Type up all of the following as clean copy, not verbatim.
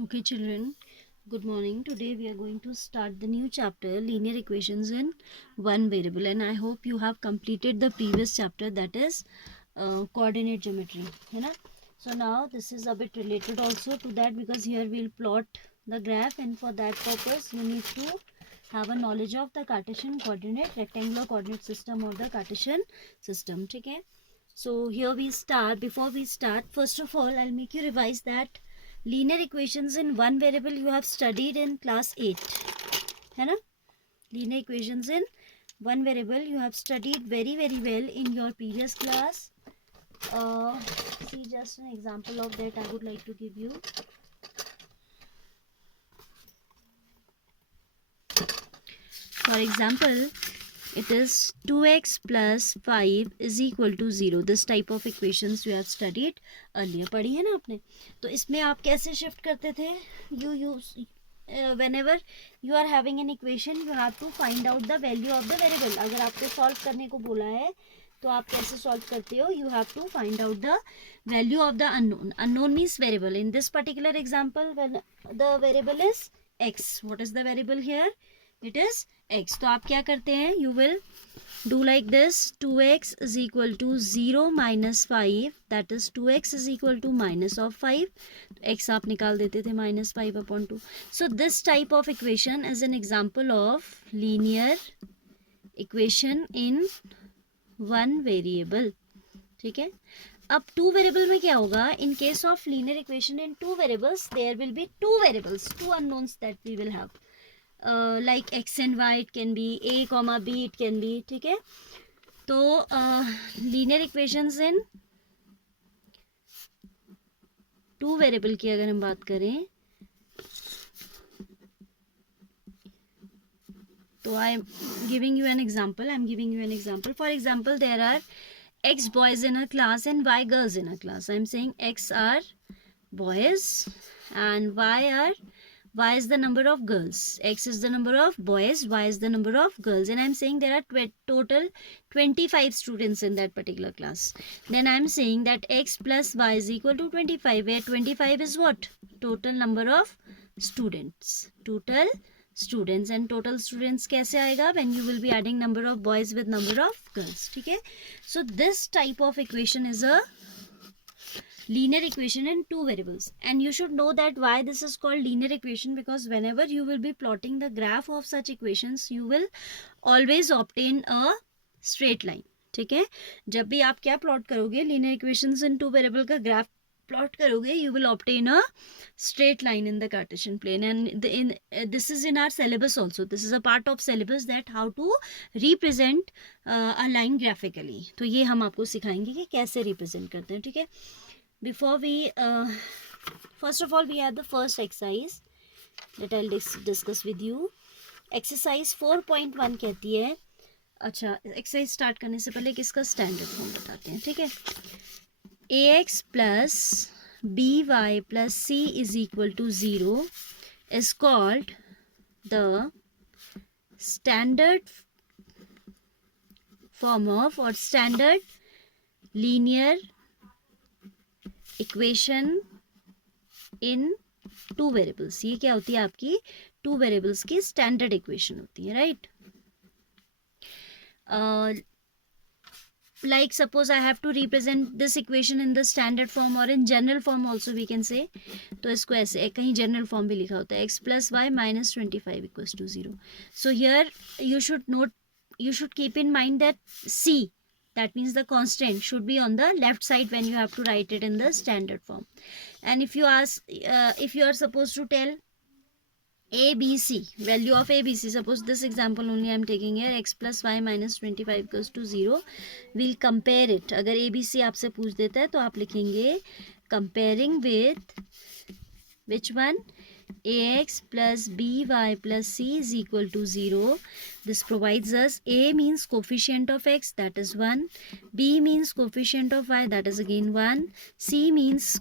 Okay, children, good morning. Today we are going to start the new chapter, linear equations in one variable, and I hope you have completed the previous chapter, that is coordinate geometry, है ना? So now this is a bit related also to that, because here we'll plot the graph, and for that purpose you need to have a knowledge of the Cartesian coordinate, rectangular coordinate system, or the Cartesian system. ठीक है? So here we start. Before we start, first of all I'll make you revise that linear equations in one variable you have studied in class 8, है ना? Linear equations in one variable you have studied very well in your previous class. See, just an example of that I would like to give you. For example, it is 2x plus 5 is equal to 0. This type of equations you have studied earlier. पढ़ी है ना आपने? तो इसमें आप कैसे shift करते थे? You use whenever you are having an equation, you have to find out the value of the variable. अगर आपको solve करने को बोला है तो आप कैसे solve करते हो? You have to find out the value of the unknown. Unknown means variable. In this particular example, when the variable is x, what is the variable here? It is x. तो आप क्या करते हैं? You will do like this: 2x is equal to 0 minus 5, that is 2x is equal to minus of 5. x आप निकाल देते थे minus 5 upon 2. So this type of equation is an example of linear equation in one variable. ठीक है? अब two variable में क्या होगा? In case of linear equation in two variables there will be two variables, two unknowns that we will have, like x and y, it can be a comma b, it can be. ठीक है? तो linear equations इन two variable की अगर हम बात करें तो I am giving you an example. For example, there are x boys in a class and y girls in a class. I am saying x are boys and y is the number of girls. X is the number of boys, y is the number of girls, and I am saying there are total 25 students in that particular class. Then I am saying that x plus y is equal to 25, where 25 is what? Total number of students. And total students कैसे आएगा? When you will be adding number of boys with number of girls. ठीक है? So this type of equation is a linear equation in two variables, and you should know that why this is called linear equation, because whenever you will be plotting the graph of such equations you will always obtain a straight line. ठीक है? जब भी आप क्या plot करोगे, linear equations in two variable का graph plot करोगे, you will obtain a straight line in the Cartesian plane, and this is in our syllabus also. This is a part of syllabus, that how to represent a line graphically. तो ये हम आपको सिखाएंगे कि कैसे represent करते हैं. ठीक है? Before we first of all we have the first exercise that I'll discuss with you. Exercise 4.1 कहती है, अच्छा एक्सरसाइज स्टार्ट करने से पहले किसका स्टैंडर्ड फॉर्म बताते हैं. ठीक है? ax plus by plus c is equal to 0 is called the standard form of, or standard linear equation in two variables. ये क्या होती है? आपकी two variables की standard equation होती है, right? Like suppose I have to represent this equation in the standard form, or in general form also we can say. तो इसको ऐसे कहीं general form भी लिखा होता है, x plus y minus 25 equals to 0. So here you should keep in mind that c, that means the constant, should be on the left side when you have to write it in the standard form. And if you are supposed to tell ABC, value of ABC, suppose this example only I am taking here, x plus y minus 25 equals to 0. We'll compare it. अगर ABC आपसे पूछ देता है तो आप लिखेंगे comparing with which one? ax plus by plus c is equal to 0. This provides us a means coefficient of x, that is 1. b means coefficient of y, that is again 1. c means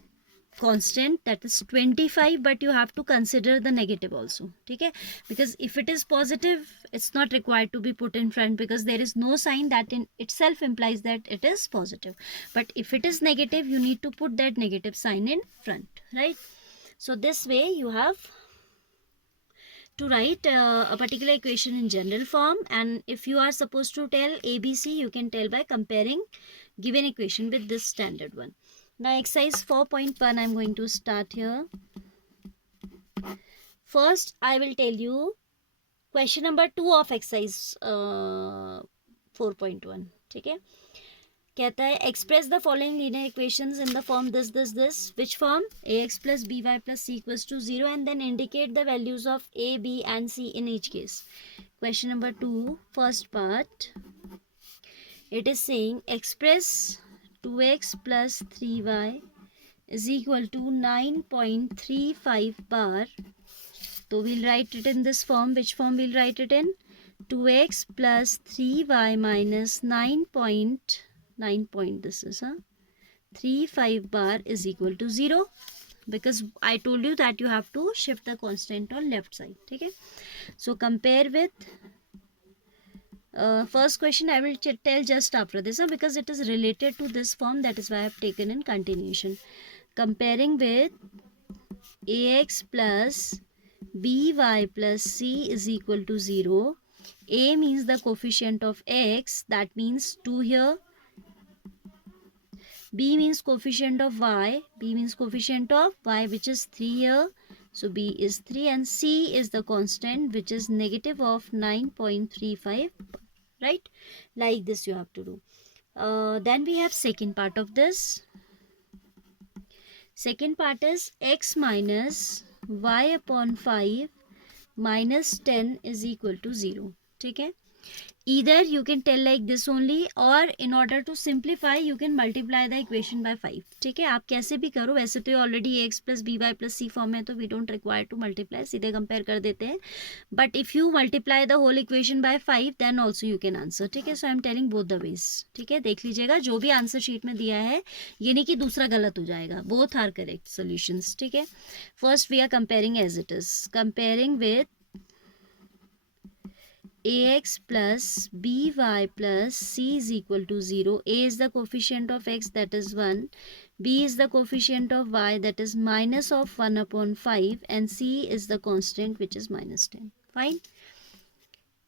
constant, that is 25, but you have to consider the negative also. ठीक है? Because if it is positive, it's not required to be put in front, because there is no sign that in itself implies that it is positive. But if it is negative, you need to put that negative sign in front, right? So this way you have to write a particular equation in general form, and if you are supposed to tell ABC, you can tell by comparing given equation with this standard one. Now exercise 4.1 I'm going to start here. First I will tell you question number 2 of exercise 4.1. ठीक है, कहता है express the following linear equations in the form this, which form? ax plus by plus c equals to 0, and then indicate the values of a, b and c in each case. Question number 2, first part, it is saying express 2x plus 3y is equal to 9.35 bar. So we'll write it in this form. Which form we'll write it in? 2x plus 3y minus 35 bar is equal to 0, because I told you that you have to shift the constant on left side. Okay, so compare with first question. I will tell just after this, because it is related to this form, that is why I have taken in continuation. Comparing with ax plus by plus c is equal to 0. A means the coefficient of x, that means 2 here. B means coefficient of y, which is 3 here. So B is 3, and C is the constant, which is negative of 9.35, right? Like this you have to do. Then we have second part of this. Second part is x minus y upon 5 minus 10 is equal to 0. ठीक है, either you can tell like this only, or in order to simplify you can multiply the equation by 5. ठीक है, आप कैसे भी करो, वैसे तो already ax plus by plus c form है, तो we don't require to multiply, सीधे कंपेयर कर देते हैं. but if you multiply the whole equation by 5 then also you can answer. ठीक है, so I am telling both the ways. ठीक है, देख लीजिएगा जो भी आंसर शीट में दिया है, ये नहीं कि दूसरा गलत हो जाएगा. both are correct solutions. ठीक है, first we are comparing as it is. Comparing with ax plus by plus c is equal to 0. A is the coefficient of x, that is 1. B is the coefficient of y, that is minus of 1 upon 5. And c is the constant, which is minus 10. Fine.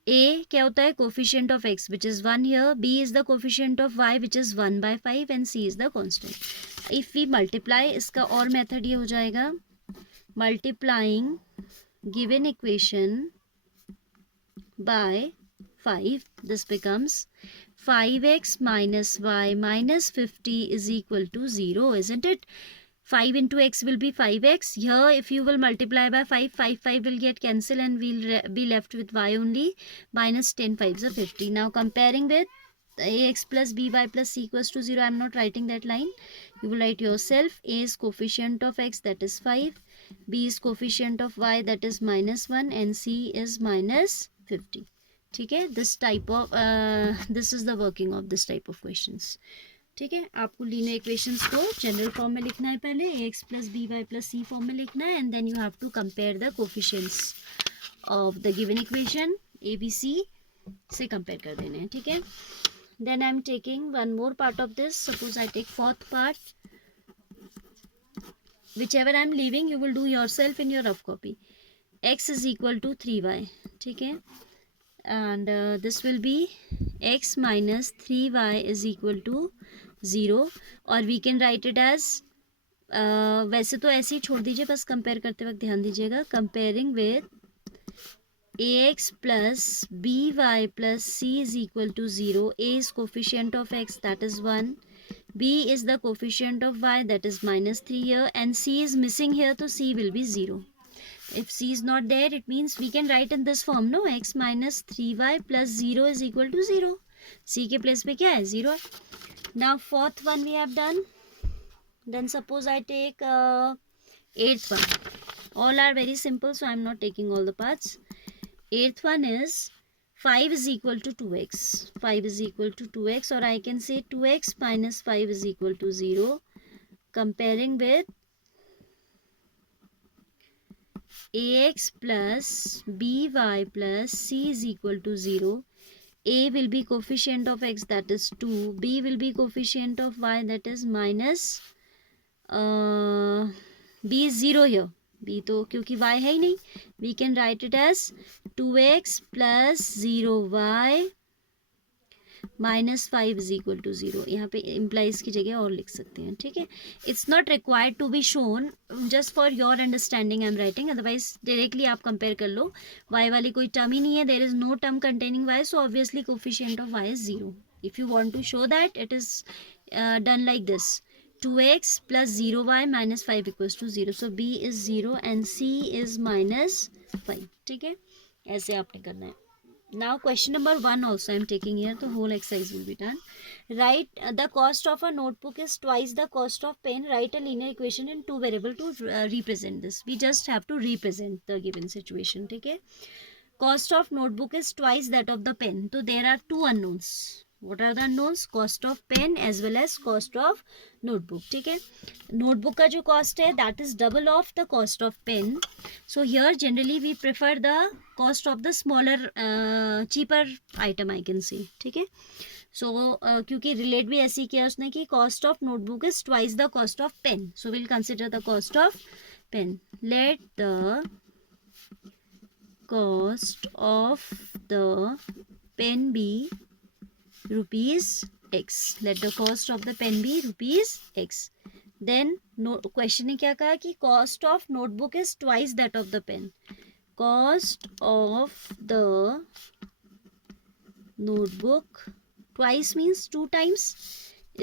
A क्या होता है? Coefficient of x, which is 1 here. B is the coefficient of y, which is 1 by 5. And c is the constant. If we multiply, इसका और method ये हो जाएगा. Multiplying given equation by 5, this becomes 5x minus y minus 50 is equal to 0, isn't it? 5 into x will be 5x. Here if you will multiply by 5, 5 will get cancelled and we'll be left with y only. Minus 10 5s are 50. Now comparing with ax plus by plus c equals to 0, I am not writing that line. You will write yourself. A is coefficient of x, that is 5. B is coefficient of y, that is minus 1. And c is minus 50. ठीक है, this type of this is the working of this type of questions. ठीक है, आपको linear equations को general form में लिखना है, पहले ax plus by plus c form में लिखना है, and then you have to compare the coefficients of the given equation abc से कंपेयर कर देने हैं. ठीक है, then I am taking one more part of this. Suppose I take fourth part. whichever I am leaving you will do yourself in your rough copy. x is equal to 3y. ठीक है, and this will be x minus 3y is equal to 0, or we can write it as वैसे तो ऐसे ही छोड़ दीजिए, बस compare करते वक्त ध्यान दीजिएगा. Comparing with ax plus by plus c is equal to 0. A is coefficient of x, that is 1. B is the coefficient of y, that is minus 3 here, and c is missing here, so c will be 0. If c is not there, it means we can write in this form, no? X minus 3y plus 0 is equal to 0. c के place पे क्या है? 0. Now fourth one we have done. Then suppose I take eighth one. All are very simple, so I am not taking all the parts. Eighth one is 5 is equal to 2x. 5 is equal to 2x, or I can say 2x minus 5 is equal to 0. Comparing with ax plus by plus c is equal to 0. A will be coefficient of x, that is 2. B will be coefficient of y, that is minus b is 0 here. b तो क्योंकि y है ही नहीं, we can write it as 2x plus 0y -5 is equal to 0. यहाँ पे implies की जगह और लिख सकते हैं, ठीक है. It's not required to be shown, just for your understanding I am writing, otherwise directly आप कंपेयर कर लो. y वाली कोई टर्म ही नहीं है, there is no term containing y, so obviously coefficient of y is 0. If you want to show that it is done like this, 2x plus 0y minus 5 equals to 0. So b is 0 and c is -5. ठीक है, ऐसे आपने करना है. Now question number 1 also I am taking here. The whole exercise will be done. Write the cost of a notebook is twice the cost of pen. Write a linear equation in two variable to represent this. We just have to represent the given situation. ठीक है. Cost of notebook is twice that of the pen. So there are two unknowns. What are the unknowns? Cost of pen as well as cost of notebook. ठीक है. Notebook का जो cost है that is double of the cost of pen. So here generally we prefer the cost of the smaller cheaper item I can say. ठीक है. So क्योंकि relate भी ऐसी किया उसने कि cost of notebook is twice the cost of pen. So we'll consider the cost of pen. Let the cost of the pen be rupees x. Let the cost of the pen be rupees x. Then question ने क्या कहा कि cost of notebook is twice that of the pen. Cost of the notebook twice means 2 times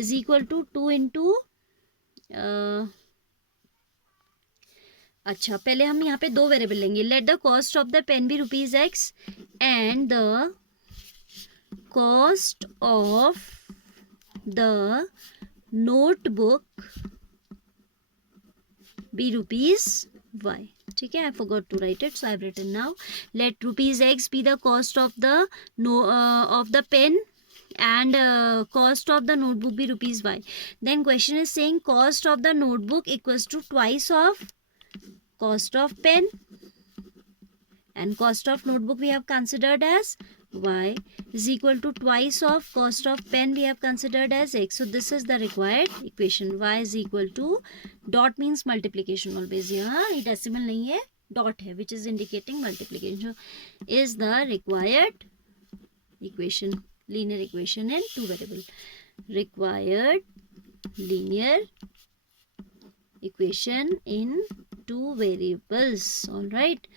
is equal to 2 into अच्छा पहले हम यहाँ पे दो वेरिएबल लेंगे. Let the cost of the pen be rupees x and the cost of the notebook be rupees y. ठीक है, I forgot to write it, so I have written now. Let rupees x be the cost of the pen and cost of the notebook be rupees y. Then question is saying cost of the notebook equals to twice of cost of pen and cost of notebook we have considered as y is equal to twice of cost of pen we have considered as x. So this is the required equation. Y is equal to dot means multiplication always. यहाँ ये decimal नहीं है, dot है which is indicating multiplication. So is the required equation, linear equation in two variable. Required linear equation in two variables. All right.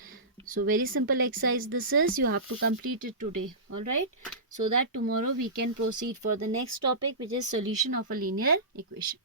So very simple exercise this is. You have to complete it today. All right. So that tomorrow we can proceed for the next topic which is solution of a linear equation.